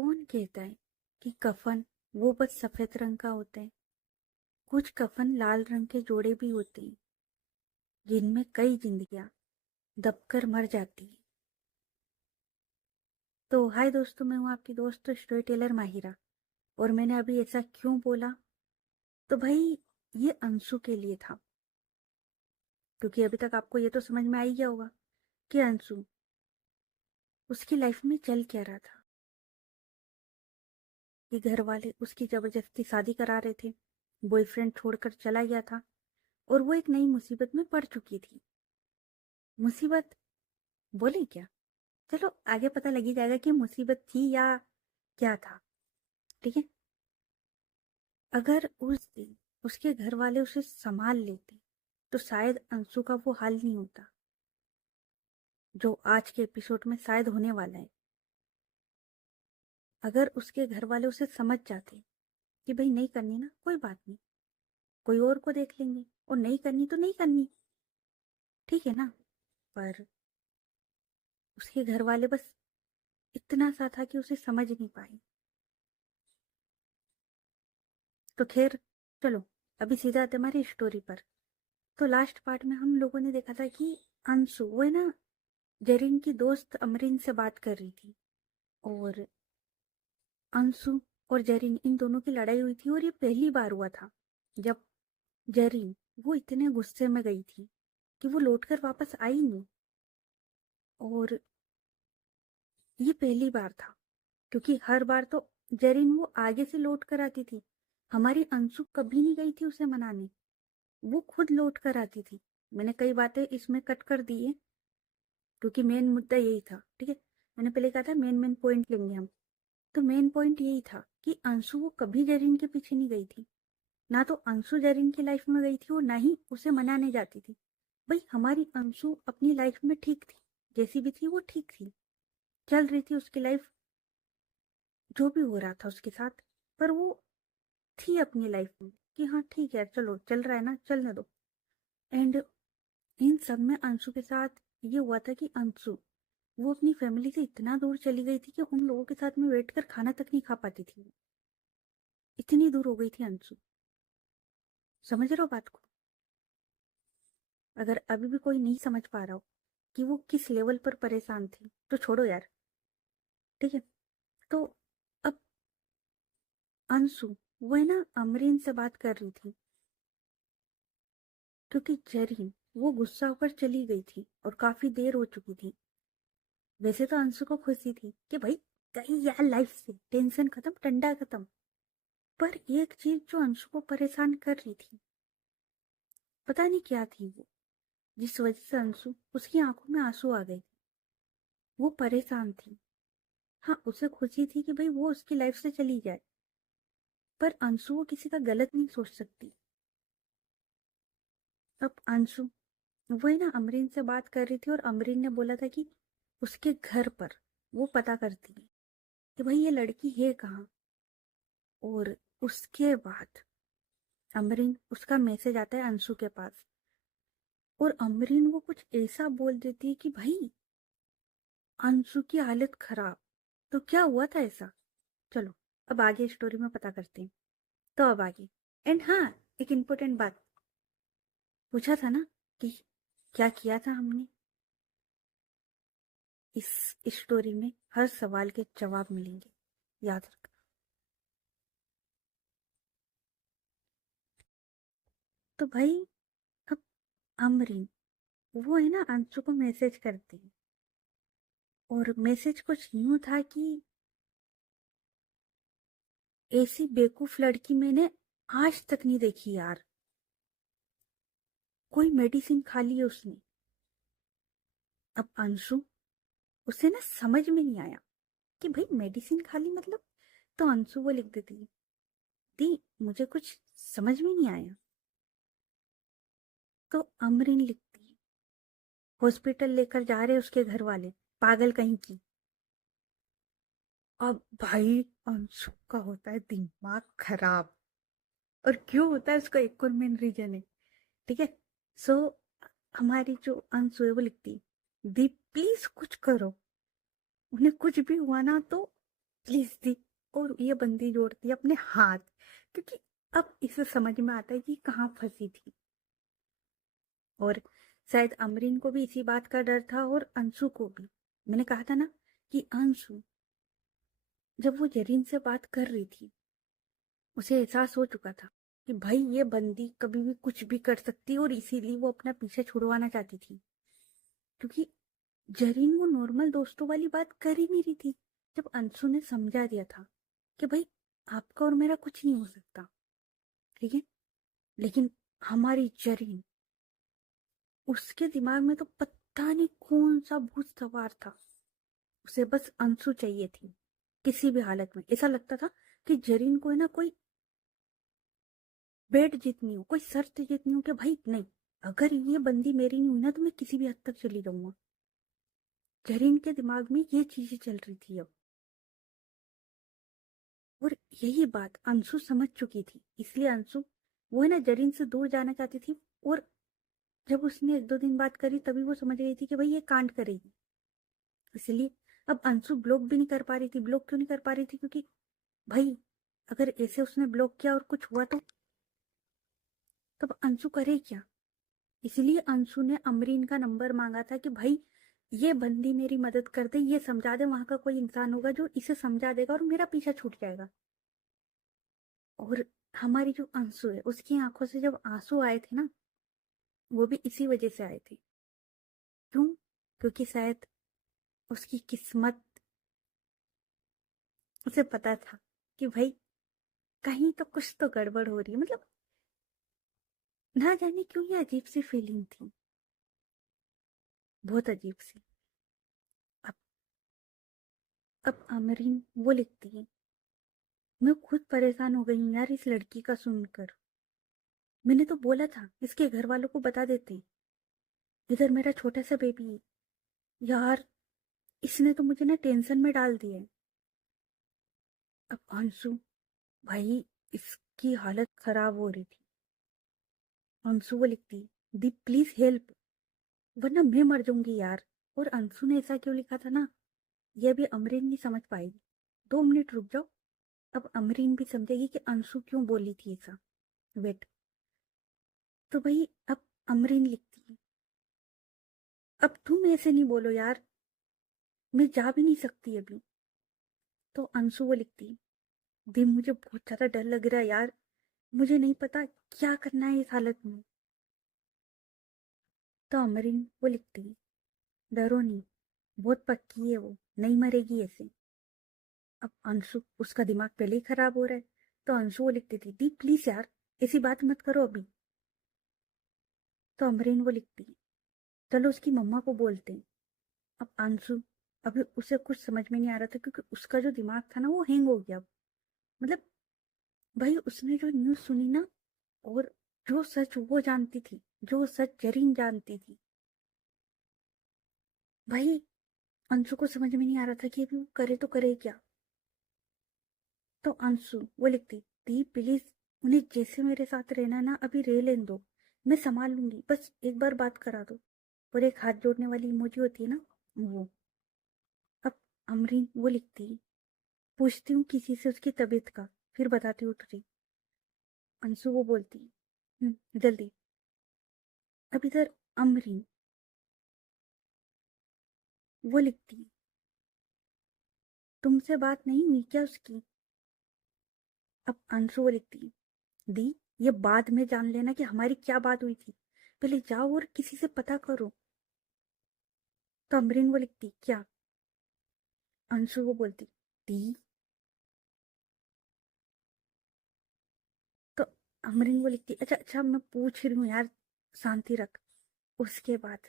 कौन कहता है कि कफन वो बस सफेद रंग का होता है? कुछ कफन लाल रंग के जोड़े भी होते हैं जिनमें कई जिंदगियां दबकर मर जाती हैं। तो हाय दोस्तों, मैं हूँ आपकी दोस्त स्टोरी टेलर माहिरा। और मैंने अभी ऐसा क्यों बोला? तो भाई, ये अंशु के लिए था। क्योंकि अभी तक आपको ये तो समझ में आ ही गया होगा कि अंशु, उसकी लाइफ में चल क्या रहा था। कि घर वाले उसकी जबरदस्ती शादी करा रहे थे, बॉयफ्रेंड छोड़कर चला गया था और वो एक नई मुसीबत में पड़ चुकी थी। मुसीबत बोले क्या? चलो आगे पता लग ही जाएगा कि मुसीबत थी या क्या था। ठीक है। अगर उस दिन उसके घर वाले उसे संभाल लेते तो शायद अंशु का वो हाल नहीं होता जो आज के एपिसोड में शायद होने वाला है। अगर उसके घर वाले उसे समझ जाते कि भाई नहीं करनी ना, कोई बात नहीं, कोई और को देख लेंगे, और नहीं करनी तो नहीं करनी, ठीक है ना। पर उसके घर वाले बस इतना सा था कि उसे समझ नहीं पाए। तो खैर, चलो अभी सीधा आते हमारी स्टोरी पर। तो लास्ट पार्ट में हम लोगों ने देखा था कि अंशु, वो है ना, जेरिन की दोस्त अमरीन से बात कर रही थी। और अंशु और जेरिन, इन दोनों की लड़ाई हुई थी और ये पहली बार हुआ था जब जेरिन, वो इतने गुस्से में गई थी कि वो लौटकर वापस आई नहीं। और ये पहली बार था क्योंकि हर बार तो जेरिन वो आगे से लौट कर आती थी। हमारी अंशु कभी नहीं गई थी उसे मनाने, वो खुद लौट कर आती थी। मैंने कई बातें इसमें कट कर दी है क्योंकि मेन मुद्दा यही था। ठीक है, मैंने पहले कहा था मेन मेन पॉइंट लेंगे हम। तो मेन पॉइंट यही था कि अंशु वो कभी जेरिन के पीछे नहीं गई थी। ना तो अंशु जेरिन की लाइफ में गई थी और ना ही उसे मनाने जाती थी। भाई, हमारी अंशु अपनी लाइफ में ठीक थी, जैसी भी थी वो ठीक थी, चल रही थी उसकी लाइफ, जो भी हो रहा था उसके साथ। पर वो थी अपनी लाइफ में कि हाँ ठीक है, चलो चल रहा है ना, चलने दो। एंड इन सब में अंशु के साथ ये हुआ था कि अंशु, वो अपनी फैमिली से इतना दूर चली गई थी कि उन लोगों के साथ में बैठकर खाना तक नहीं खा पाती थी। इतनी दूर हो गई थी अंशु। समझ रहे हो बात को? अगर अभी भी कोई नहीं समझ पा रहा हो कि वो किस लेवल पर परेशान थी तो छोड़ो यार। ठीक है। तो अब अंशु, वो है ना, अमरीन से बात कर रही थी क्योंकि जेरिन, वो गुस्सा होकर चली गई थी और काफी देर हो चुकी थी। वैसे तो अंशु को खुशी थी कि भाई कहीं यार लाइफ से टेंशन खत्म, ठंडा खत्म। पर एक चीज जो अंशु को परेशान कर रही थी, पता नहीं क्या थी वो, जिस वजह से अंशु, उसकी आंखों में आंसू आ गए। वो परेशान थी। हाँ, उसे खुशी थी कि भाई वो उसकी लाइफ से चली जाए, पर अंशु वो किसी का गलत नहीं सोच सकती। अब अंशु, वो है ना, अमरीन से बात कर रही थी और अमरीन ने बोला था कि उसके घर पर वो पता करती है कि भाई ये लड़की है कहाँ। और उसके बाद अमरीन, उसका मैसेज आता है अंशु के पास, और अमरीन वो कुछ ऐसा बोल देती है कि भाई अंशु की हालत खराब। तो क्या हुआ था ऐसा? चलो अब आगे स्टोरी में पता करते हैं। तो अब आगे, एंड हाँ, एक इम्पोर्टेंट बात, पूछा था ना कि क्या किया था हमने। इस स्टोरी में हर सवाल के जवाब मिलेंगे, याद रखना। तो भाई, अब अमरीन, वो है ना, अंशु को मैसेज करती है और मैसेज कुछ यूं था कि ऐसी बेवकूफ लड़की मैंने आज तक नहीं देखी यार। कोई मेडिसिन खा ली है उसने। अब अंशु, उसे ना समझ में नहीं आया कि भाई मेडिसिन खा ली मतलब। तो अंशु वो लिख देती है, दी मुझे कुछ समझ में नहीं आया। तो अमरीन लिखती है, हॉस्पिटल लेकर जा रहे उसके घर वाले, पागल कहीं की। अब भाई, अंशु का होता है दिमाग खराब। और क्यों होता है उसका एक और मेन रीजन है। ठीक है। सो हमारी जो अंशु है वो लिखती, दी प्लीज कुछ करो, उन्हें कुछ भी हुआ ना तो प्लीज दी। और ये बंदी जोड़ती है अपने हाथ, क्योंकि अब इसे समझ में आता है कि कहाँ फंसी थी। और शायद अमरीन को भी इसी बात का डर था और अंशु को भी। मैंने कहा था ना कि अंशु जब वो जरीन से बात कर रही थी, उसे एहसास हो चुका था कि भाई ये बंदी कभी भी कुछ भी कर सकती है, और इसीलिए वो अपना पीछे छुड़वाना चाहती थी। क्योंकि जरीन वो नॉर्मल दोस्तों वाली बात कर ही नहीं रही थी। जब अंशु ने समझा दिया था कि भाई आपका और मेरा कुछ नहीं हो सकता, ठीक है, लेकिन हमारी जरीन, उसके दिमाग में तो पता नहीं कौन सा भूत सवार था। उसे बस अंशु चाहिए थी किसी भी हालत में। ऐसा लगता था कि जरीन को है ना कोई बेट जीतनी हो, कोई शर्त जीतनी हो कि भाई नहीं, अगर ये बंदी मेरी नहीं हुई ना तो मैं किसी भी हद तक चली जाऊंगा। जरीन के दिमाग में ये चीजें चल रही थी अब। और यही बात अंशु समझ चुकी थी, इसलिए अंशु वो है ना जरीन से दूर जाना चाहती थी। और जब उसने एक दो दिन बात करी तभी वो समझ गई थी कि भाई ये कांड करेगी। इसलिए अब अंशु ब्लॉक भी नहीं कर पा रही थी। ब्लॉक क्यों नहीं कर पा रही थी? क्योंकि भाई अगर ऐसे उसने ब्लॉक किया और कुछ हुआ तो तब अंशु करे क्या? इसलिए अंशु ने अमरीन का नंबर मांगा था कि भाई ये बंदी मेरी मदद कर दे, ये समझा दे, वहां का कोई इंसान होगा जो इसे समझा देगा और मेरा पीछा छूट जाएगा। और हमारी जो अंशु है उसकी आंखों से जब आंसू आए थे ना, वो भी इसी वजह से आए थे। क्यों? क्योंकि शायद उसकी किस्मत, उसे पता था कि भाई कहीं तो कुछ तो गड़बड़ हो रही है। मतलब ना जाने क्यों ये अजीब सी फीलिंग थी, बहुत अजीब सी। अब अब अमरीन वो लिखती है, मैं खुद परेशान हो गई हूँ यार इस लड़की का सुनकर। मैंने तो बोला था इसके घर वालों को बता देते, इधर मेरा छोटा सा बेबी है। यार इसने तो मुझे ना टेंशन में डाल दिया है। अब अंशु, भाई इसकी हालत खराब हो रही थी। अंशु वो लिखती, दी प्लीज हेल्प, वरना मैं मर जाऊंगी यार। और अंशु ने ऐसा क्यों लिखा था ना, ये भी अमरीन नहीं समझ पाएगी। 2 मिनट रुक जाओ, अब अमरीन भी समझेगी कि अंशु क्यों बोली थी ऐसा। वेट। तो भाई अब अमरीन लिखती है, अब तुम ऐसे नहीं बोलो यार, मैं जा भी नहीं सकती अभी। तो अंशु वो लिखती, दी मुझे बहुत ज्यादा डर लग रहा है यार, मुझे नहीं पता क्या करना है इस हालत में। तो अमरीन वो लिखती, डरो नहीं, बहुत पक्की है वो, नहीं मरेगी ऐसे। अब अंशु, उसका दिमाग पहले ही खराब हो रहा है। तो अंशु वो लिखती थी, दी प्लीज यार ऐसी बात मत करो अभी। तो अमरीन वो लिखती, चलो उसकी मम्मा को बोलते हैं। अब अंशु, अभी उसे कुछ समझ में नहीं आ रहा था क्योंकि उसका जो दिमाग था ना वो हैंग हो गया। मतलब भाई उसने जो न्यूज सुनी ना, और जो सच वो जानती थी, जो सच जरीन जानती थी, भाई अंशु को समझ में नहीं आ रहा था कि अभी वो करे तो करे क्या। तो अंशु वो लिखती, दी प्लीज उन्हें जैसे मेरे साथ रहना ना अभी रह लेने दो, मैं संभाल लूंगी, बस एक बार बात करा दो। और एक हाथ जोड़ने वाली इमोजी होती है ना, वो। अब अमरीन वो लिखती, पूछती हूँ किसी से उसकी तबीयत का, फिर बताती हूँ तुझे। अंशु वो बोलती, जल्दी। अब इधर अमरीन वो लिखती, तुमसे बात नहीं हुई क्या उसकी? अब अंशु वो लिखती, दी ये बाद में जान लेना कि हमारी क्या बात हुई थी, पहले जाओ और किसी से पता करो। तो अमरीन वो लिखती, क्या? अंशु वो बोलती, दी। तो अमरीन वो लिखती, अच्छा अच्छा मैं पूछ रही हूँ यार, शांति रख। उसके बाद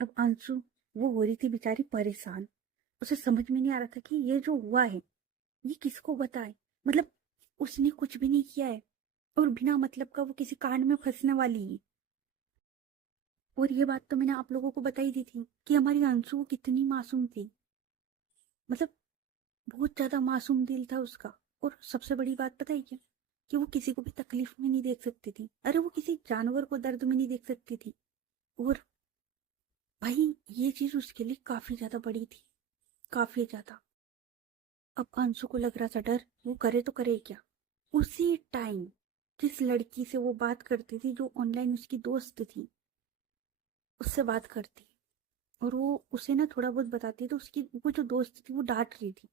अब अंशु वो हो रही थी बेचारी परेशान। उसे समझ में नहीं आ रहा था कि ये जो हुआ है ये किसको बताए। मतलब उसने कुछ भी नहीं किया है, और बिना मतलब का वो किसी कांड में फंसने वाली है। और ये बात तो मैंने आप लोगों को बताई दी थी कि हमारी अंशु कितनी मासूम थी। मतलब बहुत ज्यादा मासूम दिल था उसका। और सबसे बड़ी बात पता है क्या, कि वो किसी को भी तकलीफ में नहीं देख सकती थी। अरे वो किसी जानवर को दर्द में नहीं देख सकती थी। और भाई ये चीज उसके लिए काफी ज्यादा बड़ी थी, काफी ज्यादा। अब अंशु को लग रहा था डर, वो करे तो करे क्या। उसी टाइम जिस लड़की से वो बात करती थी, जो ऑनलाइन उसकी दोस्त थी, उससे बात करती और वो उसे ना थोड़ा बहुत बताती, तो उसकी वो जो दोस्त थी वो डांट रही थी,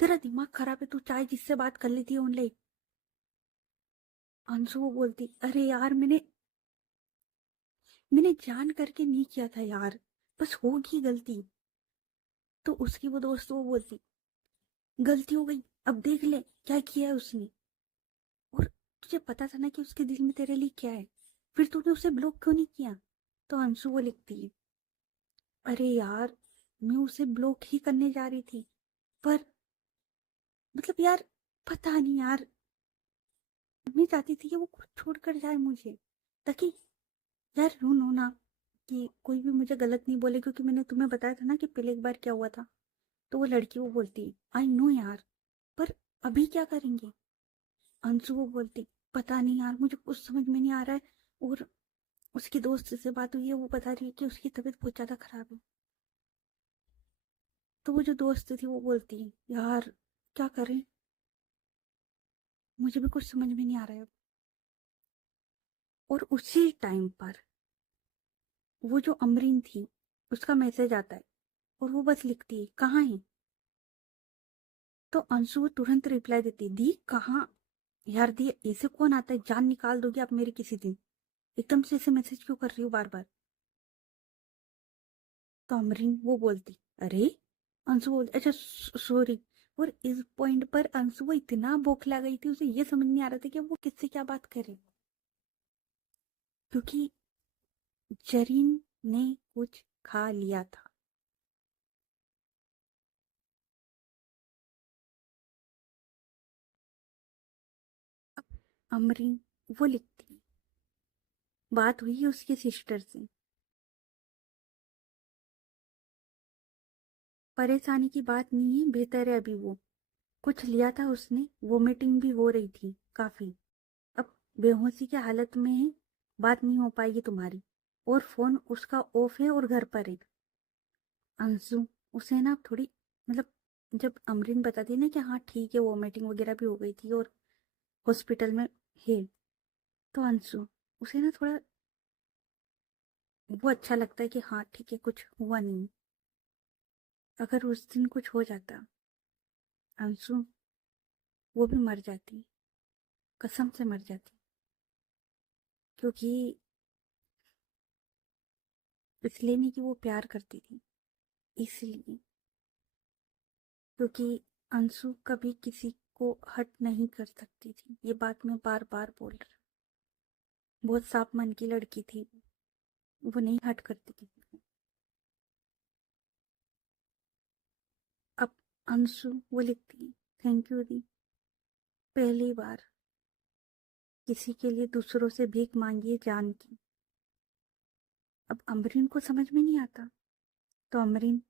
तेरा दिमाग खराब है, तू चाहे जिससे बात कर लेती है ऑनलाइन। अंशु वो बोलती, अरे यार मैंने मैंने जान करके नहीं किया था यार, बस होगी गलती। तो उसकी वो दोस्त वो बोलती, गलती हो गई, अब देख ले क्या किया है उसने, और तुझे पता था ना कि उसके दिल में तेरे लिए क्या है, फिर तूने उसे ब्लॉक क्यों नहीं किया। तो अंशु वो लिखती है, अरे यार मैं उसे ब्लॉक ही करने जा रही थी, पर मतलब यार पता नहीं यार, मैं चाहती थी कि वो खुद छोड़कर जाए मुझे, ताकि यार यूं नो ना कि कोई भी मुझे गलत नहीं बोले, क्योंकि मैंने तुम्हें बताया था ना कि पहले एक बार क्या हुआ था। तो वो लड़की वो बोलती, आई नो यार, पर अभी क्या करेंगे। अंशु वो बोलती, पता नहीं यार, मुझे कुछ समझ में नहीं आ रहा है, और उसकी दोस्त से बात हुई है, वो बता रही है कि उसकी तबीयत बहुत ज्यादा खराब है। तो वो जो दोस्त थी वो बोलती, यार क्या करें, मुझे भी कुछ समझ में नहीं आ रहा है। और उसी टाइम पर वो जो अमरीन थी, उसका मैसेज आता है, और वो बस लिखती है, कहाँ है। तो अंशु तुरंत रिप्लाई देती, दी कहाँ। यार दी, ऐसे कौन आता है, जान निकाल दोगे आप मेरी किसी दिन, एकदम से ऐसे मैसेज क्यों कर रही हो बार बार। तो अमरीन वो बोलती, अरे अंशु बोलती, अच्छा सॉरी। और इस पॉइंट पर अंशु वो इतना बौखला गई थी, उसे ये समझ नहीं आ रहा था कि वो किससे क्या बात करे, क्योंकि जरीन ने कुछ खा लिया था। अब अमरीन वो लिखती, बात हुई उसकी सिस्टर से, परेशानी की बात नहीं है, बेहतर है अभी वो, कुछ लिया था उसने, वोमिटिंग भी हो रही थी काफी, अब बेहोशी की हालत में है, बात नहीं हो पाएगी तुम्हारी, और फोन उसका ऑफ है और घर पर है। अंशु उसे ना थोड़ी, मतलब जब अमरीन बताती है ना कि हाँ ठीक है, वोमिटिंग वगैरह भी हो गई थी और हॉस्पिटल में है, तो अंशु उसे ना थोड़ा वो अच्छा लगता है कि हाँ ठीक है, कुछ हुआ नहीं। अगर उस दिन कुछ हो जाता, अंशु वो भी मर जाती, कसम से मर जाती, क्योंकि इसलिए नहीं कि वो प्यार करती थी, इसलिए क्योंकि अंशु कभी किसी को हर्ट नहीं कर सकती थी, ये बात मैं बार बार बोल रही हूँ। बहुत साफ मन की लड़की थी, वो नहीं हर्ट करती किसी को। अब अंशु वो लिखती है, थैंक यू दी, पहली बार किसी के लिए दूसरों से भीख मांगी है जान की। अब अमरीन को समझ में नहीं आता, तो अमरीन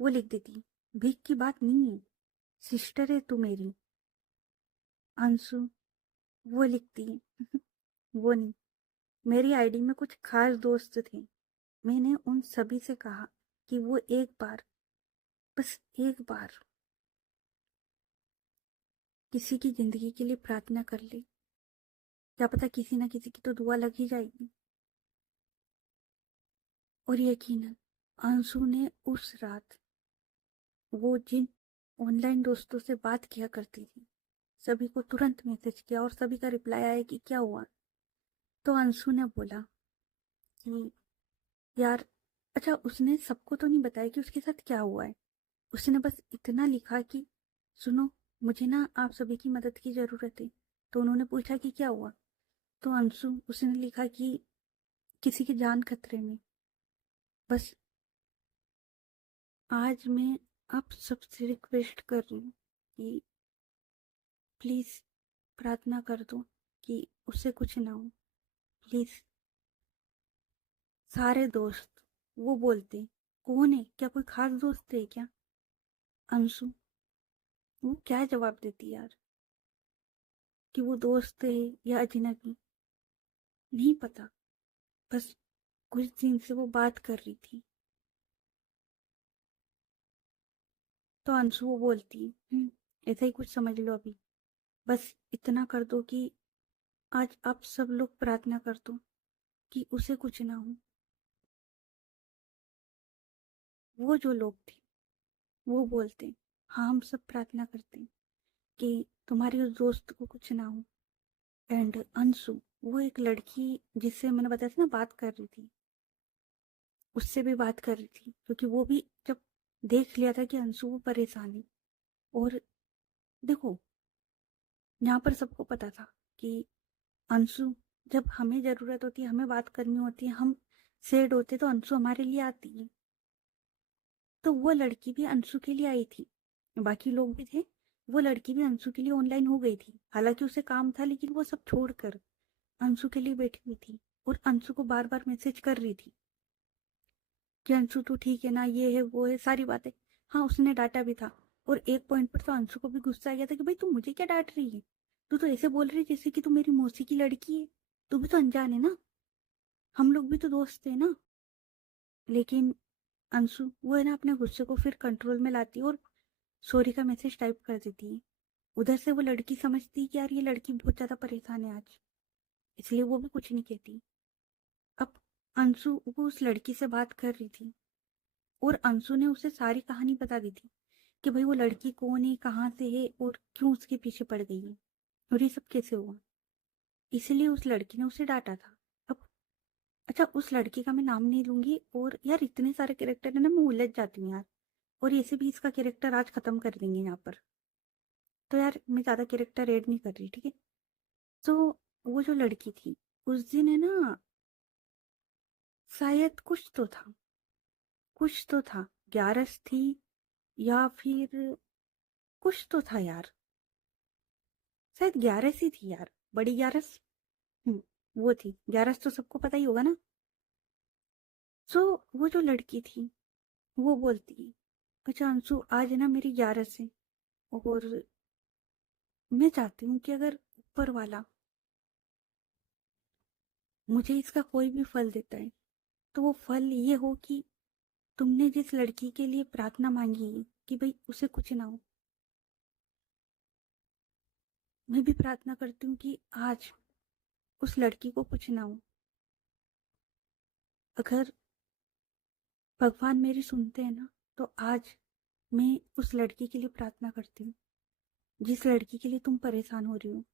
वो लिख देती, भीख की बात नहीं है, सिस्टर है तू मेरी। अंशु वो लिखती है, वो नहीं, मेरी आईडी में कुछ खास दोस्त थे, मैंने उन सभी से कहा कि वो एक बार, बस एक बार किसी की जिंदगी के लिए प्रार्थना कर ले, क्या पता किसी ना किसी की तो दुआ लग ही जाएगी। और यकीनन अंशु ने उस रात, वो जिन ऑनलाइन दोस्तों से बात किया करती थी, सभी को तुरंत मैसेज किया, और सभी का रिप्लाई आया कि क्या हुआ। तो अंशु ने बोला कि यार, अच्छा उसने सबको तो नहीं बताया कि उसके साथ क्या हुआ है, उसने बस इतना लिखा कि सुनो, मुझे ना आप सभी की मदद की जरूरत है। तो उन्होंने पूछा कि क्या हुआ, तो अंशु उसने लिखा कि किसी की जान खतरे में, बस आज मैं आप सबसे रिक्वेस्ट कर रही हूँ कि प्लीज प्रार्थना कर दो कि उससे कुछ ना हो, प्लीज। सारे दोस्त वो बोलते, कौन है, क्या कोई खास दोस्त है क्या। अंशु वो क्या जवाब देती यार, कि वो दोस्त है या अजनबी, नहीं पता, बस कुछ दिन से वो बात कर रही थी। तो अंशु वो बोलती, ऐसा ही कुछ समझ लो अभी। बस इतना कर दो कि आज आप सब लोग प्रार्थना कर दो कि उसे कुछ ना हो। वो जो लोग थे वो बोलते, हाँ हम सब प्रार्थना करते हैं कि तुम्हारी उस दोस्त को कुछ ना हो। एंड अंशु, वो एक लड़की जिससे मैंने बताया था ना बात कर रही थी, उससे भी बात कर रही थी, क्योंकि वो भी जब देख लिया था कि अंशु वो परेशान है। और देखो, यहाँ पर सबको पता था कि अंशु, जब हमें जरूरत होती है, हमें बात करनी होती है, हम सैड होते तो अंशु हमारे लिए आती है। तो वो लड़की भी अंशु के लिए आई थी, बाकी लोग भी थे। वो लड़की भी अंशु के लिए ऑनलाइन हो गई थी, हालांकि उसे काम था, लेकिन वो सब छोड़कर अंशु के लिए बैठी हुई थी और अंशु को बार बार मैसेज कर रही थी कि अंशु तू ठीक है ना, ये है वो है, सारी बातें। हाँ, उसने डांटा भी था। और एक पॉइंट पर तो अंशु को भी गुस्सा आ गया था कि भाई तू मुझे क्या डांट रही है, तू तो ऐसे बोल रही है जैसे कि तू मेरी मौसी की लड़की है, तू भी तो अनजान है ना, हम लोग भी तो दोस्त है ना। लेकिन अंशु वो है ना, अपने गुस्से को फिर कंट्रोल में लाती है और सॉरी का मैसेज टाइप कर देती है। उधर से वो लड़की समझती है कि यार ये लड़की बहुत ज्यादा परेशान है आज, इसलिए वो भी कुछ नहीं कहती। अब अंशु वो उस लड़की से बात कर रही थी और अंशु ने उसे सारी कहानी बता दी थी कि भाई वो लड़की कौन है, कहाँ से है और क्यों उसके पीछे पड़ गई है और ये सब कैसे हुआ। इसलिए उस लड़की ने उसे डांटा था। अब अच्छा, उस लड़की का मैं नाम नहीं लूंगी, और यार इतने सारे कैरेक्टर है ना, मैं उलझ जाती हूँ यार। और ऐसे भी इसका कैरेक्टर आज खत्म कर देंगे यहाँ पर, तो यार मैं ज्यादा कैरेक्टर ऐड नहीं कर रही, ठीक है। तो वो जो लड़की थी उस दिन है ना, शायद कुछ तो था, ग्यारस थी या फिर कुछ तो था यार, शायद ग्यारस ही थी यार, बड़ी ग्यारस। हम्म, वो थी ग्यारस, तो सबको पता ही होगा ना। सो वो जो लड़की थी वो बोलती है, अच्छा अंशु आज है ना मेरी ग्यारस है, और मैं चाहती हूँ कि अगर ऊपर वाला मुझे इसका कोई भी फल देता है, तो वो फल ये हो कि तुमने जिस लड़की के लिए प्रार्थना मांगी है कि भाई उसे कुछ ना हो, मैं भी प्रार्थना करती हूँ कि आज उस लड़की को कुछ ना हो। अगर भगवान मेरी सुनते हैं ना, तो आज मैं उस लड़की के लिए प्रार्थना करती हूँ जिस लड़की के लिए तुम परेशान हो रही हो।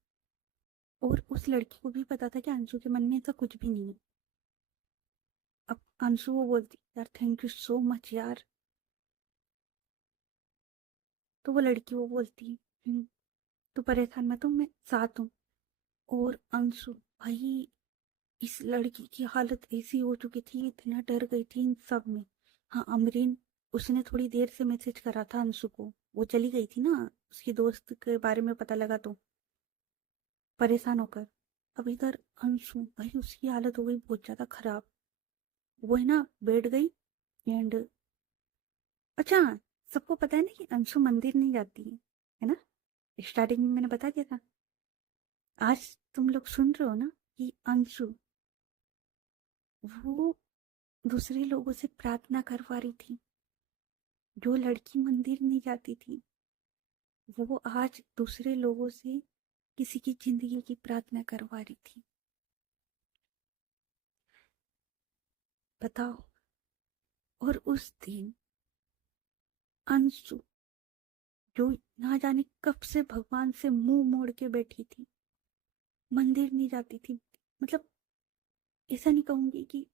और उस लड़की को भी पता था कि अंशु के मन में ऐसा कुछ भी नहीं है। अब अंशु वो बोलती, यार थैंक यू सो मच यार। तो वो लड़की वो बोलती, तू परेशान मत हो, मैं साथ हूँ। और अंशु, भाई इस लड़की की हालत ऐसी हो चुकी थी, इतना डर गई थी इन सब में। हाँ, अमरीन, उसने थोड़ी देर से मैसेज करा था अंशु को, वो चली गई थी ना, उसकी दोस्त के बारे में पता लगा तो परेशान होकर। अब इधर अंशु, भाई उसकी हालत हो गई बहुत ज्यादा खराब। वो है ना बैठ गई। एंड अच्छा, सबको पता है ना कि अंशु मंदिर नहीं जाती है ना, स्टार्टिंग में मैंने बता दिया था। आज तुम लोग सुन रहे हो ना कि अंशु वो दूसरे लोगों से प्रार्थना करवा रही थी। जो लड़की मंदिर नहीं जाती थी, वो आज दूसरे लोगों से किसी की जिंदगी की प्रार्थना करवा रही थी। बताओ। और उस दिन अंशु, जो ना जाने कब से भगवान से मुंह मोड़ के बैठी थी, मंदिर नहीं जाती थी, मतलब ऐसा नहीं कहूंगी कि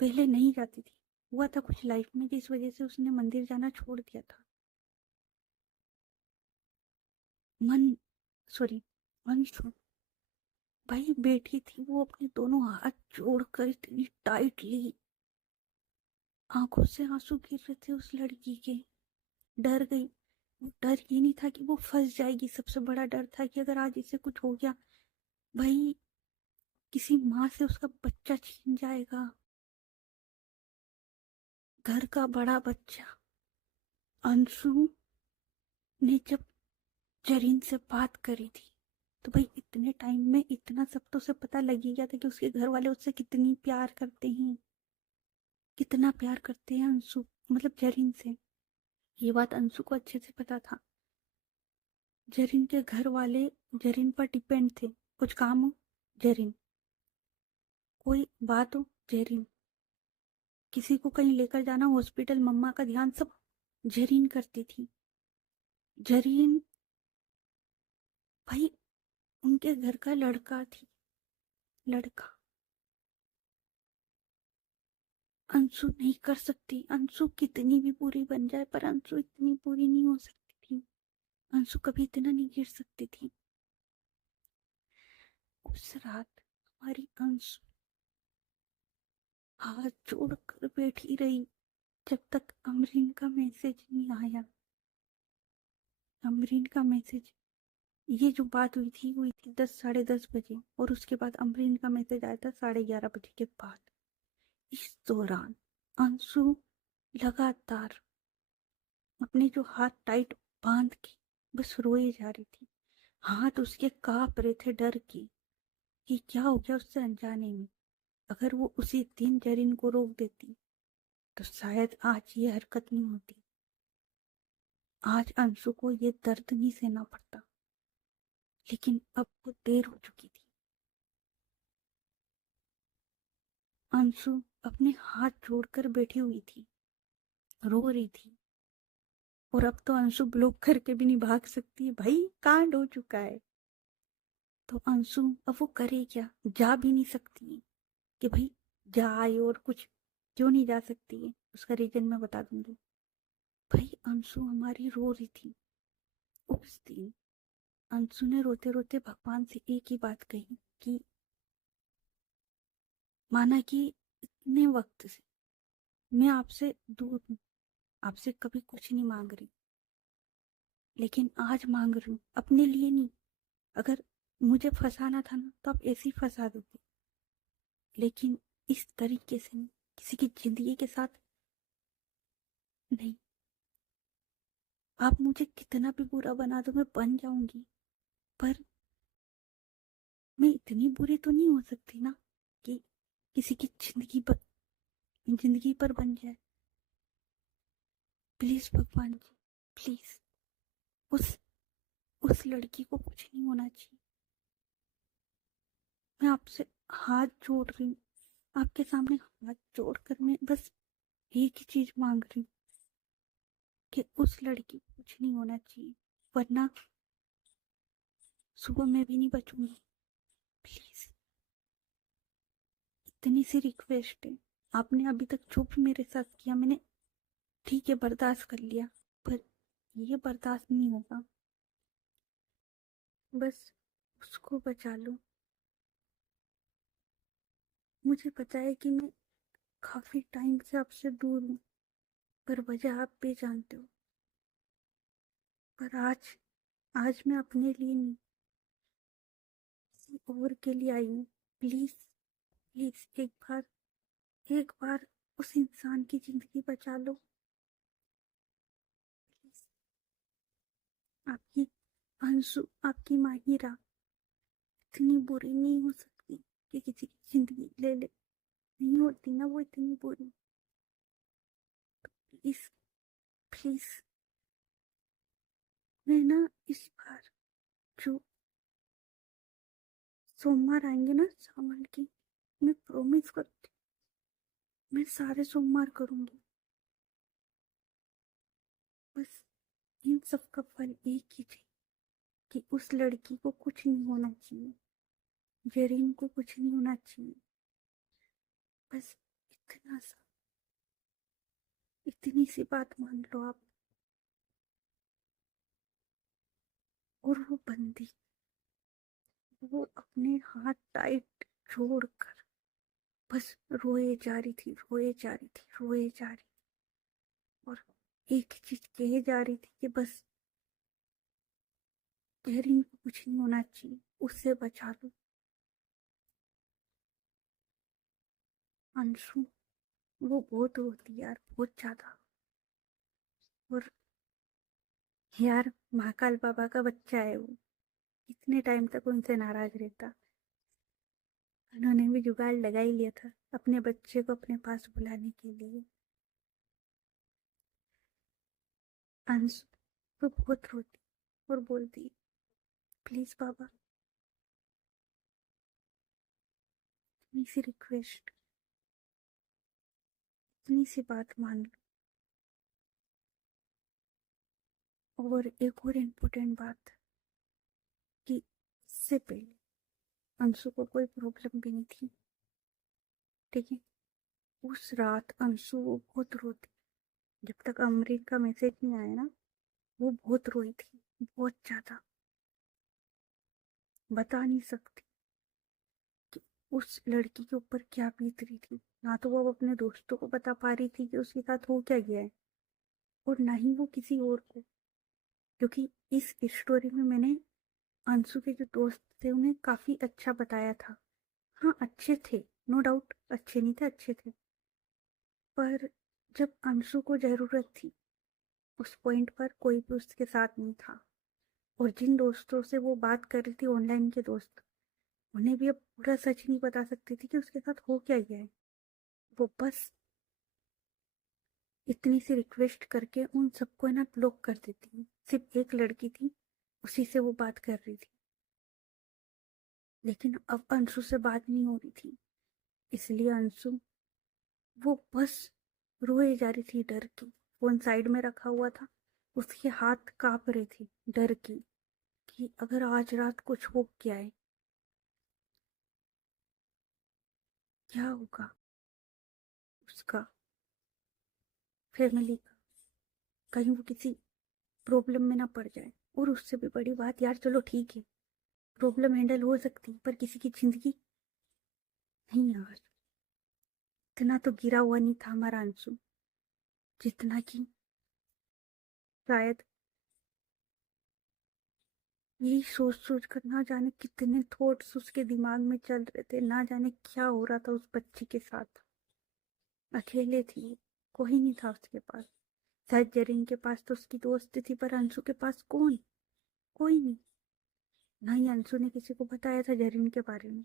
पहले नहीं जाती थी, हुआ था कुछ लाइफ में जिस वजह से उसने मंदिर जाना छोड़ दिया था। मन सॉरी, अंशु भाई बैठी थी, वो अपने दोनों हाथ जोड़कर इतनी टाइटली, आंखों से आंसू गिर रहे थे उस लड़की के। डर गई। वो डर ये नहीं था कि वो फंस जाएगी, सबसे बड़ा डर था कि अगर आज इसे कुछ हो गया, भाई किसी माँ से उसका बच्चा छीन जाएगा, घर का बड़ा बच्चा। अंशु ने जब जरीन से बात करी थी, तो भाई इतने टाइम में इतना सब तो उसे पता लग ही गया था कि उसके घर वाले उससे कितनी प्यार करते हैं, कितना प्यार करते हैं अंशु, मतलब जरीन से। ये बात अंशु को अच्छे से पता था। जरीन के घर वाले जरीन पर डिपेंड थे। कुछ काम हो जरीन, कोई बात हो जरीन, किसी को कहीं लेकर जाना, हॉस्पिटल, मम्मा का ध्यान, सब जरीन करती थी। जरीन भाई उनके घर का लड़का थी, लड़का। अंशु नहीं कर सकती, अंशु कितनी भी बुरी बन जाए पर अंशु इतनी बुरी नहीं हो सकती थी। अंशु कभी इतना नहीं गिर सकती थी। उस रात हमारी अंशु हाथ जोड़कर बैठी रही जब तक अमरीन का मैसेज नहीं आया। अमरीन का मैसेज, ये जो बात हुई थी 10 साढ़े 10 बजे, और उसके बाद अमरीन का मैसेज आया था 11:30 बजे के बाद। इस दौरान अंशु लगातार अपने जो हाथ टाइट बांध के बस रोए जा रही थी। हाथ उसके कांप रहे थे डर के कि क्या हो गया उससे अनजाने में। अगर वो उसी दिन जरीन को रोक देती तो शायद आज ये हरकत नहीं होती, आज अंशु को ये दर्द नहीं सहना पड़ता। लेकिन अब वो देर हो चुकी थी। अंशु अपने हाथ जोड़कर बैठी हुई थी, रो रही थी। और अब तो अंशु ब्लॉक करके भी नहीं भाग सकती, भाई कांड हो चुका है। तो अंशु अब वो करे क्या, जा भी नहीं सकती है कि भाई जाए, और कुछ क्यों नहीं जा सकती है, उसका रीजन मैं बता दूंगी। भाई अंशु हमारी रो रही थी। उस दिन अंशु ने रोते रोते भगवान से एक ही बात कही कि माना कि इतने वक्त से मैं आपसे दूर हूँ, आपसे कभी कुछ नहीं मांग रही, लेकिन आज मांग रही हूँ, अपने लिए नहीं। अगर मुझे फंसाना था ना तो आप ऐसे ही फंसा दोगे, लेकिन इस तरीके से नहीं, किसी की जिंदगी के साथ नहीं। आप मुझे कितना भी बुरा बना दो, मैं बन जाऊंगी, पर मैं इतनी बुरी तो नहीं हो सकती ना कि किसी की जिंदगी पर बन जाए। प्लीज भगवान जी, प्लीज, उस उस लड़की को कुछ नहीं होना चाहिए। मैं आपसे हाथ जोड़ रही हूँ, आपके सामने हाथ जोड़कर मैं बस एक ही चीज मांग रही हूँ कि उस लड़की को कुछ नहीं होना चाहिए, वरना सुबह मैं भी नहीं बचूंगी। प्लीज, इतनी सी रिक्वेस्ट है। आपने अभी तक जो भी मेरे साथ किया, मैंने ठीक है बर्दाश्त कर लिया, पर ये बर्दाश्त नहीं होगा। बस उसको बचा लो। मुझे पता है कि मैं काफी टाइम से आपसे दूर हूँ, पर वजह आप भी जानते हो। पर आज आज मैं अपने लिए नहीं, किसी और के लिए आई हूँ। प्लीज, प्लीज एक बार उस इंसान की जिंदगी बचा लो। प्लीज, आपकी अंशु, आपकी माहिरा इतनी बुरी नहीं हो सकती कि किसी की जिंदगी ले ले। नहीं होती ना वो इतनी बुरी। प्लीज, प्लीज, मैं ना इस बार जो सोमवार आएंगे ना सावन की, मैं प्रॉमिस करती हूँ, मैं सारे सोमवार करूंगी। बस इन सब का फल एक ही चाहिए कि उस लड़की को कुछ नहीं होना चाहिए, जरीन को कुछ नहीं होना चाहिए। बस इतना सा, इतनी सी बात मान लो आप। और वो बंदी, वो अपने हाथ टाइट जोड़कर बस रोए जा रही थी, रोए जा रही थी, रोए जा रही थी, और एक ही चीज कहे जा रही थी कि बस जहरीन को कुछ नहीं होना चाहिए, उससे बचा लो। अंशु, वो बहुत रोती यार, बहुत ज्यादा। और यार, महाकाल बाबा का बच्चा है वो, कितने टाइम तक उनसे नाराज रहता। उन्होंने भी जुगाड़ लगा ही लिया था अपने बच्चे को अपने पास बुलाने के लिए। अंशु तो बहुत रोती और बोलती, प्लीज बाबा, इतनी सी रिक्वेस्ट, इतनी सी बात मान लो। और एक और इम्पोर्टेंट बात कि इससे पहले अंशु को कोई प्रॉब्लम भी नहीं थी, ठीक है। उस रात अंशु बहुत रोती, जब तक अमरीक का मैसेज नहीं आया ना, वो बहुत रोई थी, बहुत ज्यादा। बता नहीं सकती कि उस लड़की के ऊपर क्या बीत रही थी। ना तो वो अब अपने दोस्तों को बता पा रही थी कि उसके साथ हो क्या गया है, और ना ही वो किसी और को। क्योंकि इस स्टोरी में मैंने अंशु के जो दोस्त थे उन्हें काफी अच्छा बताया था। हाँ, अच्छे थे, नो डाउट, अच्छे नहीं थे, अच्छे थे। पर जब अंशु को जरूरत थी, उस पॉइंट पर कोई भी उसके साथ नहीं था। और जिन दोस्तों से वो बात कर रही थी, ऑनलाइन के दोस्त, उन्हें भी अब पूरा सच नहीं बता सकती थी कि उसके साथ हो क्या गया है। वो बस इतनी सी रिक्वेस्ट करके उन सबको ना ब्लॉक कर देती। सिर्फ एक लड़की थी, उसी से वो बात कर रही थी। लेकिन अब अंशु से बात नहीं हो रही थी, इसलिए अंशु वो बस रोए जा रही थी डर की। फोन साइड में रखा हुआ था, उसके हाथ कांप रहे थे डर की कि अगर आज रात कुछ हो गया है, क्या होगा उसका, फैमिली का, कहीं वो किसी प्रॉब्लम में ना पड़ जाए। और उससे भी बड़ी बात यार, चलो ठीक है, प्रॉब्लम हैंडल हो सकती, पर किसी की जिंदगी नहीं यार। इतना तो गिरा हुआ नहीं था हमारा अंशु, जितना कि शायद यही सोच सोच कर ना जाने कितने थॉट्स उसके दिमाग में चल रहे थे, ना जाने क्या हो रहा था उस बच्ची के साथ। अकेले थी, कोई नहीं था उसके पास। शायद जरीन के पास तो उसकी दोस्त थी, पर अंशु के पास कौन, कोई नहीं। ना ही अंशु ने किसी को बताया था जरीन के बारे में।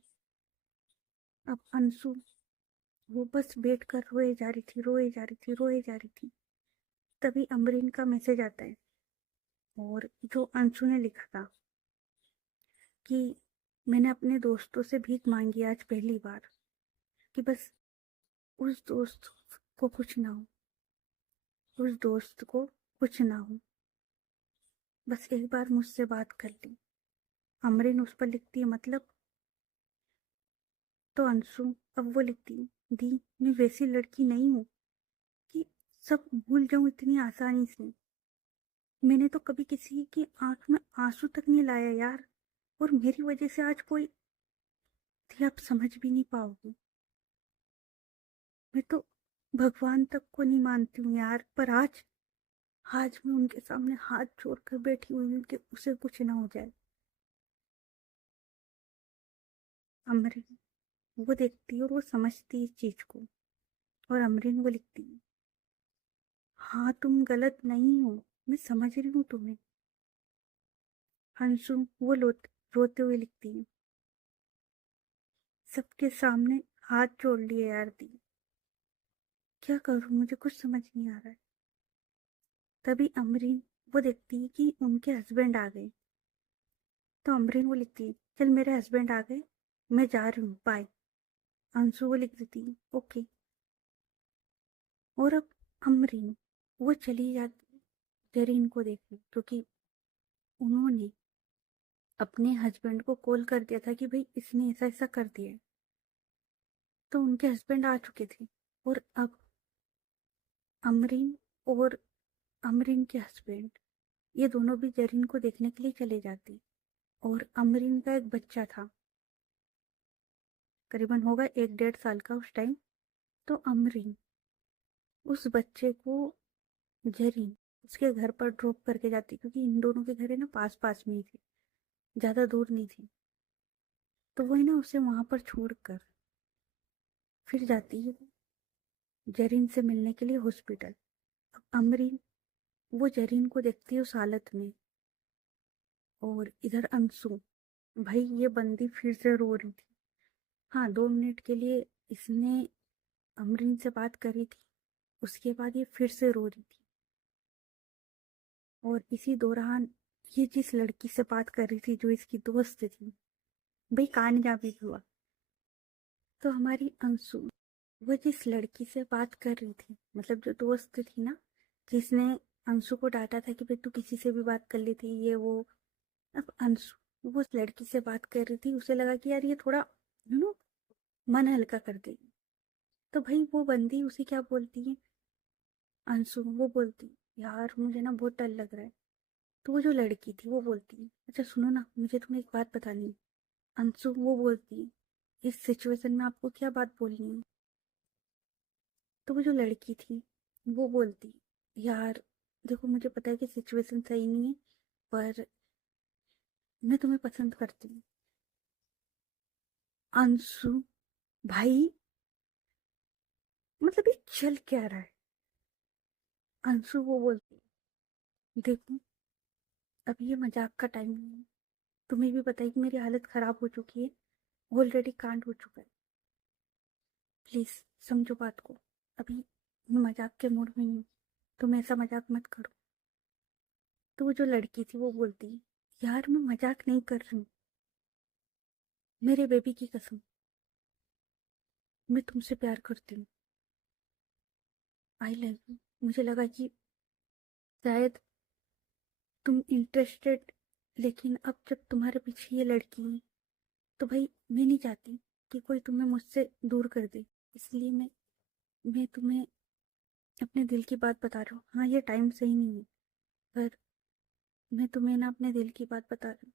अब अंशु वो बस बैठ कर रोए जा रही थी, रोए जा रही थी, रोए जा रही थी। तभी अमरीन का मैसेज आता है, और जो अंशु ने लिखा था कि मैंने अपने दोस्तों से भीख मांगी आज पहली बार, कि बस उस दोस्त को कुछ ना हो, उस दोस्त को कुछ ना हो, बस एक बार मुझसे बात कर ली। अमरीन उस पर लिखती है मतलब, तो अंशु अब वो लिखती है, दी मैं वैसी लड़की नहीं हूँ कि सब भूल जाऊं इतनी आसानी से। मैंने तो कभी किसी की आंख में आंसू तक नहीं लाया यार, और मेरी वजह से आज कोई थी, आप समझ भी नहीं पाओगे। मैं तो भगवान तक को नहीं मानती हूँ यार, पर आज आज मैं उनके सामने हाथ जोड़कर बैठी हुई हूँ कि उसे कुछ ना हो जाए। अमरीन वो देखती है और वो समझती है इस चीज को, और अमरीन वो लिखती है, हाँ तुम गलत नहीं हो, मैं समझ रही हूँ तुम्हें। अंशु वो रोते हुए लिखती है, सबके सामने हाथ जोड़ लिए यार दी, क्या करूं मुझे कुछ समझ नहीं आ रहा है। तभी अमरीन वो देखती है कि उनके हस्बैंड आ गए। तो अमरीन वो लिखती है, चल मेरे हस्बैंड आ गए, मैं जा रही हूँ, बाय। अंशु वो लिख देती है, ओके। और अब अमरीन वो चली जाती है जरीन को देखने, क्योंकि उन्होंने अपने हस्बैंड को कॉल कर दिया था कि भाई इसने ऐसा ऐसा कर दिया है। तो उनके हस्बैंड आ चुके थे, और अब अमरीन और अमरीन के हस्बैंड ये दोनों भी जरीन को देखने के लिए चले जाते। और अमरीन का एक बच्चा था, करीबन होगा 1-1.5 साल का उस टाइम। तो अमरीन उस बच्चे को जरीन उसके घर पर ड्रॉप करके जाती, क्योंकि इन दोनों के घर है ना पास पास में ही थे, ज्यादा दूर नहीं थी। तो वो है ना उसे वहां पर छोड़कर फिर जाती है जरीन से मिलने के लिए हॉस्पिटल। अब अमरीन वो जरीन को देखती है उस हालत में, और इधर अंशु, भाई ये बंदी फिर से रो रही थी। हाँ, 2 मिनट के लिए इसने अमरीन से बात करी थी, उसके बाद ये फिर से रो रही थी। और इसी दौरान ये जिस लड़की से बात कर रही थी जो इसकी दोस्त थी, भाई कामयाबी हुआ। तो हमारी अंशु, वो जिस लड़की से बात कर रही थी, मतलब जो दोस्त थी ना, जिसने अंशु को डांटा था कि भाई तू किसी से भी बात कर ली थी ये वो। अब अंशु वो उस लड़की से बात कर रही थी, उसे लगा कि यार ये थोड़ा मन हल्का कर देगी। तो भाई वो बंदी उसे क्या बोलती है, अंशु वो बोलती, यार मुझे ना बहुत डर लग रहा है। तो वो जो लड़की थी वो बोलती है, अच्छा सुनो ना, मुझे तुम्हें एक बात बतानी है। अंशु वो बोलती है, इस सिचुएशन में आपको क्या बात बोलनी है। तो वो जो लड़की थी वो बोलती, यार देखो मुझे पता है कि सिचुएशन सही नहीं है, पर मैं तुम्हें पसंद करती हूँ। अंशु, भाई मतलब ये चल क्या रहा है। अंशु वो बोलती, देखो अभी ये मजाक का टाइम नहीं है, तुम्हें भी पता है कि मेरी हालत खराब हो चुकी है, ऑलरेडी कांड हो चुका है। प्लीज समझो बात को, अभी मैं मजाक के मूड में ही हूँ, तुम ऐसा मजाक मत करो। तो वो जो लड़की थी वो बोलती, यार मैं मजाक नहीं कर रही हूँ, मेरे बेबी की कसम, मैं तुमसे प्यार करती हूँ, आई लव यू। मुझे लगा कि शायद तुम इंटरेस्टेड, लेकिन अब जब तुम्हारे पीछे ये लड़की है तो भाई मैं नहीं चाहती कि कोई तुम्हें मुझसे दूर कर दे। इसलिए मैं तुम्हें अपने दिल की बात बता रहा हूँ। हाँ ये टाइम सही नहीं है, पर मैं तुम्हें ना अपने दिल की बात बता रही हूँ।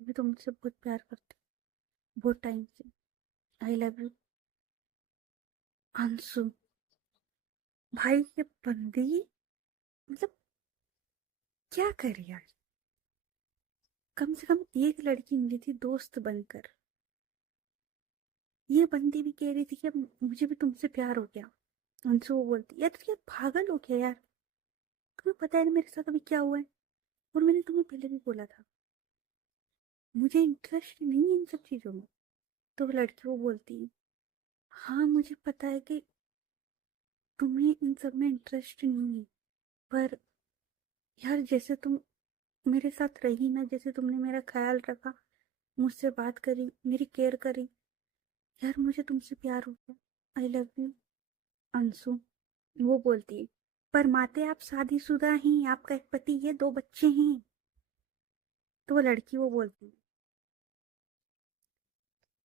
मैं तुमसे बहुत प्यार करती हूँ, बहुत टाइम से। I love you. अंशु, भाई ये बंदी मतलब क्या कर यार। कम से कम एक लड़की मिली थी दोस्त बनकर, ये बंदी भी कह रही थी कि अब मुझे भी तुमसे प्यार हो गया। अंशु वो बोलती, यार तुम पागल हो क्या यार, तुम्हें पता है ना मेरे साथ अभी क्या हुआ है, और मैंने तुम्हें पहले भी बोला था मुझे इंटरेस्ट नहीं है इन सब चीजों में। तो वो लड़की वो बोलती है, हाँ मुझे पता है कि तुम्हें इन सब में इंटरेस्ट नहीं है, पर यार जैसे तुम मेरे साथ रही ना, जैसे तुमने मेरा ख्याल रखा, मुझसे बात करी, मेरी केयर करी, यार मुझे तुमसे प्यार हो गया। I love you. अंशु वो बोलती है, पर माते आप शादीशुदा हैं, आपका एक पति है, दो बच्चे हैं। तो वो लड़की वो बोलती है,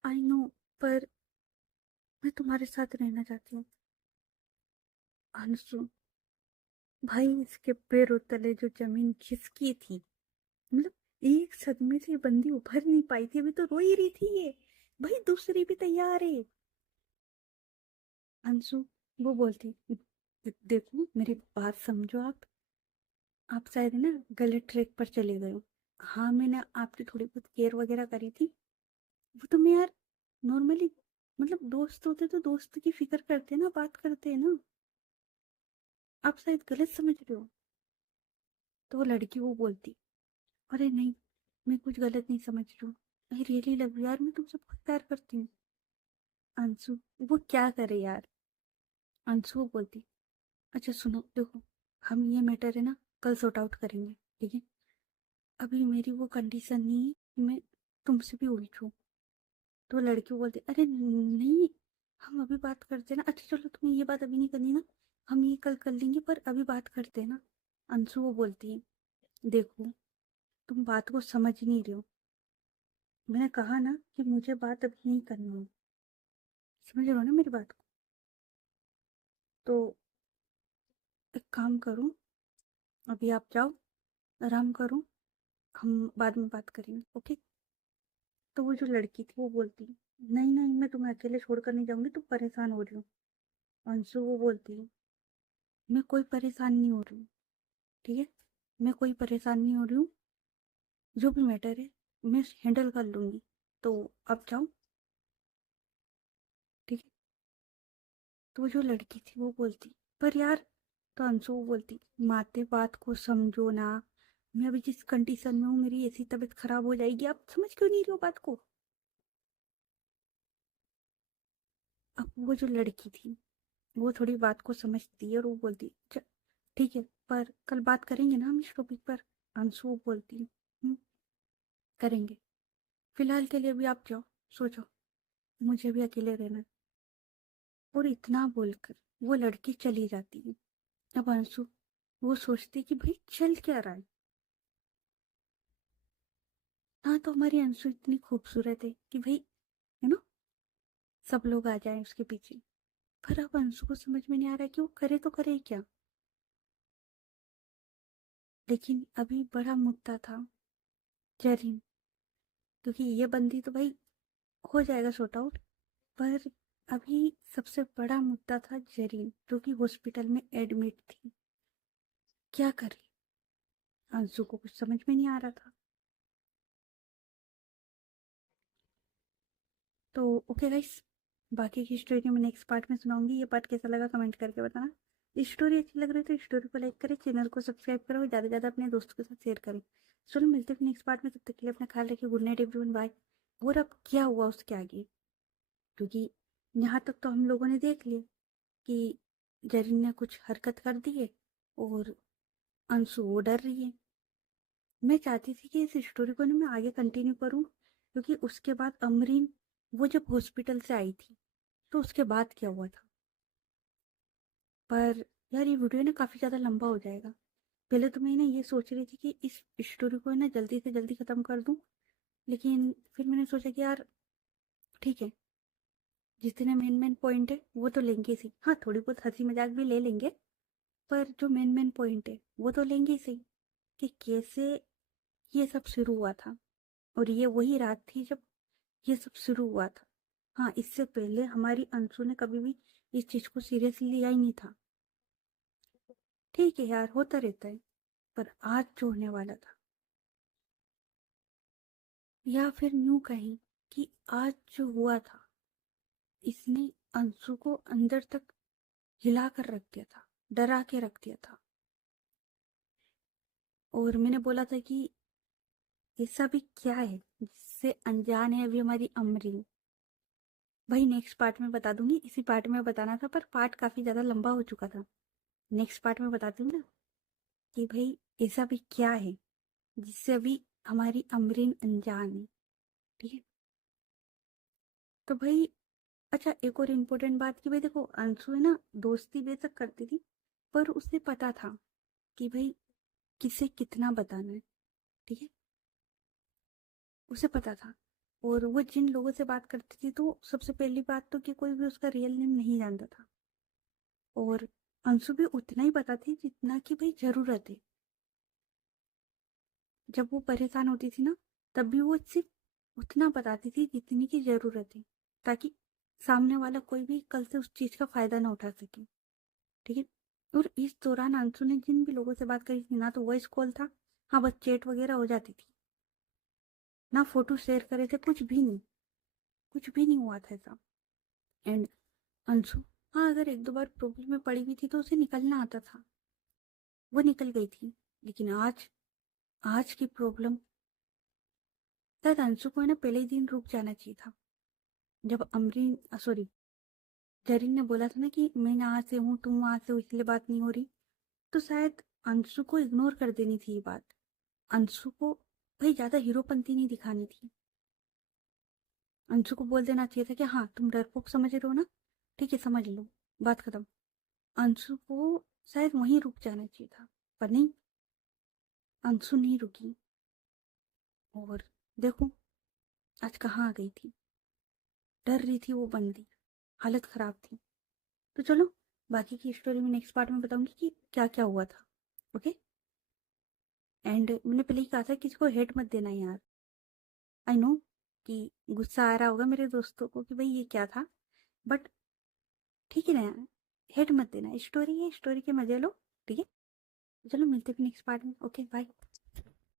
आई नो, पर मैं तुम्हारे साथ रहना चाहती हूँ। अंशु, भाई इसके पैरों तले जो जमीन खिसकी थी, मतलब एक सदमे से बंदी उभर नहीं पाई थी, अभी तो रो ही रही थी ये, भाई दूसरी भी तैयार है। अंशु वो बोलती, देखो मेरी बात समझो आप शायद ना गलत ट्रैक पर चले गए हो। हाँ मैंने आपकी थोड़ी बहुत केयर वगैरह करी थी, वो तो मैं यार नॉर्मली, मतलब दोस्त होते तो दोस्त की फिक्र करते हैं ना, बात करते हैं ना, आप शायद गलत समझ रहे हो। तो वो लड़की वो बोलती, अरे नहीं, मैं कुछ गलत नहीं समझ रही हूँ, आई रियली लव यू, यार मैं तुमसे बहुत प्यार करती हूँ। अंशु वो क्या करे यार। अंशु वो बोलती, अच्छा सुनो देखो, हम ये मैटर है ना कल सॉर्ट आउट करेंगे, ठीक है, अभी मेरी वो कंडीशन नहीं है कि मैं तुमसे भी उलझूं। तो लड़की बोलती, अरे नहीं, हम अभी बात करते हैं ना, अच्छा चलो तुम्हें ये बात अभी नहीं करनी ना, हम ये कल कर लेंगे, पर अभी बात करते हैं ना। अंशु वो बोलती है, देखो तुम बात को समझ ही नहीं रहे हो, मैंने कहा ना कि मुझे बात अभी नहीं करनी है, समझ रहे हो ना मेरी बात को। तो एक काम करो, अभी आप जाओ, आराम करो, हम बाद में बात करेंगे, ओके। तो वो जो लड़की थी वो बोलती, नहीं नहीं मैं तुम्हें अकेले छोड़कर नहीं जाऊंगी, तुम परेशान हो रही हो। अंशु वो बोलती है, मैं कोई परेशान नहीं हो रही हूँ, ठीक है, मैं कोई परेशान नहीं हो रही हूँ, जो भी मैटर है मैं हैंडल कर लूंगी, तो अब जाओ, ठीक है। तो वो जो लड़की थी वो बोलती, पर यार, तो अंशु वो बोलती, माते बात को समझो ना, मैं अभी जिस कंडीशन में हूँ मेरी ऐसी तबीयत खराब हो जाएगी, आप समझ क्यों नहीं रहे हो बात को। अब वो जो लड़की थी वो थोड़ी बात को समझती है और वो बोलती, ठीक है, पर कल बात करेंगे ना हम इस टॉपिक पर, अंशु बोलती, करेंगे, फिलहाल के लिए अभी आप जाओ, सो जाओ, मुझे भी अकेले रहना है। और इतना बोलकर वो लड़की चली जाती है। अब अंशु वो सोचती कि भाई चल क्या रहा है। हाँ, तो हमारी अंशु इतनी खूबसूरत है कि भाई यू नो सब लोग आ जाएं उसके पीछे। पर अब अंशु को समझ में नहीं आ रहा कि वो करे तो करे क्या। लेकिन अभी बड़ा मुद्दा था जरीन, क्योंकि ये बंदी तो भाई हो जाएगा सॉर्ट आउट। पर अभी सबसे बड़ा मुद्दा था जरीन, जो कि हॉस्पिटल में एडमिट थी। क्या करे, अंशु को कुछ समझ में नहीं आ रहा था। तो ओके गाइस, बाकी की स्टोरी मैं नेक्स्ट पार्ट में सुनाऊंगी। ये पार्ट कैसा लगा कमेंट करके बताना। स्टोरी अच्छी लग रही है तो स्टोरी को लाइक करें, चैनल को सब्सक्राइब करो, ज़्यादा से ज़्यादा अपने दोस्तों के साथ शेयर करें। चलो मिलते हैं नेक्स्ट पार्ट में, तब तक के लिए अपना ख्याल रखिए। Good night everyone, bye. और अब क्या हुआ उसके आगे, क्योंकि यहाँ तक तो हम लोगों ने देख लिया कि जरीन ने कुछ हरकत कर दी है और अंशु वो डर रही है। मैं चाहती थी कि इस स्टोरी को ना मैं आगे कंटिन्यू करूं, क्योंकि उसके बाद अमरीन वो जब हॉस्पिटल से आई थी तो उसके बाद क्या हुआ था। पर यार ये वीडियो ना काफ़ी ज़्यादा लंबा हो जाएगा। पहले तो मैं ना ये सोच रही थी कि इस स्टोरी को ना जल्दी से जल्दी ख़त्म कर दूं, लेकिन फिर मैंने सोचा कि यार ठीक है, जितने मेन मेन पॉइंट है वो तो लेंगे ही। हाँ, थोड़ी बहुत हंसी मजाक भी ले लेंगे, पर जो मेन मेन पॉइंट है वो तो लेंगे ही सही, कि कैसे ये सब शुरू हुआ था। और ये वही रात थी जब ये सब शुरू हुआ था। हाँ, इससे पहले हमारी अंशु ने कभी भी इस चीज़ को सीरियसली लिया ही नहीं था। ठीक है यार, होता रहता है। पर आज जो होने वाला था, या फिर यूं कहें कि आज जो हुआ था, इसने अंशु को अंदर तक हिला कर रख दिया था, डरा के रख दिया था। और मैंने बोला था कि ऐसा भी क्या है जिससे अनजान है अभी हमारी अमरीन। भाई नेक्स्ट पार्ट में बता दूंगी, इसी पार्ट में बताना था पर पार्ट काफी ज्यादा लंबा हो चुका था। नेक्स्ट पार्ट में बताती हूँ ना कि भाई ऐसा भी क्या है जिससे अभी हमारी अमरीन अनजान है। ठीक है, तो भाई अच्छा, एक और इम्पोर्टेंट बात कि भाई देखो, अंशु है ना दोस्ती बेशक करती थी, पर उसे पता था कि भाई किसे कितना बताना है। ठीक है, उसे पता था। और वो जिन लोगों से बात करती थी, तो सबसे पहली बात तो कि कोई भी उसका रियल नेम नहीं जानता था। और अंशु भी उतना ही बताती जितना कि भाई जरूरत है। जब वो परेशान होती थी ना, तब भी वो सिर्फ उतना बताती थी जितनी की जरूरत है, ताकि सामने वाला कोई भी कल से उस चीज का फायदा ना उठा सके। ठीक है, और इस दौरान अंशु ने जिन भी लोगों से बात करी थी ना, तो वॉइस कॉल था, हाँ बस चैट वगैरह हो जाती थी, ना फोटो शेयर करे थे, कुछ भी नहीं, कुछ भी नहीं हुआ था ऐसा। एंड अंशु, हाँ अगर एक दो बार प्रॉब्लम में पड़ी हुई थी तो उसे निकलना आता था, वो निकल गई थी। लेकिन आज, आज की प्रॉब्लम, शायद अंशु को है ना पहले ही दिन रुक जाना चाहिए था। जब अमरीन सॉरी जरीन ने बोला था ना कि मैं यहाँ से हूँ तुम वहां से हो इसलिए बात नहीं हो रही, तो शायद अंशु को इग्नोर कर देनी थी ये बात। अंशु को भाई ज्यादा हीरोपंती नहीं दिखानी थी। अंशु को बोल देना चाहिए था कि हाँ तुम डरपोक समझ रहे हो ना, ठीक है समझ लो, बात खत्म। अंशु को शायद वहीं रुक जाना चाहिए था, पर नहीं, अंशु नहीं रुकी। और देखो आज कहाँ आ गई थी, डर रही थी वो बंदी, हालत खराब थी। तो चलो बाकी की स्टोरी में नेक्स्ट पार्ट में बताऊंगी कि क्या क्या हुआ था। ओके, एंड मैंने पहले ही कहा था किसी को हेट मत देना यार। आई नो कि गुस्सा आ रहा होगा मेरे दोस्तों को कि भाई ये क्या था, बट ठीक है ना यार, हेट मत देना, स्टोरी है, स्टोरी के मजे लो। ठीक है, चलो मिलते हैं नेक्स्ट पार्ट में। Okay bye.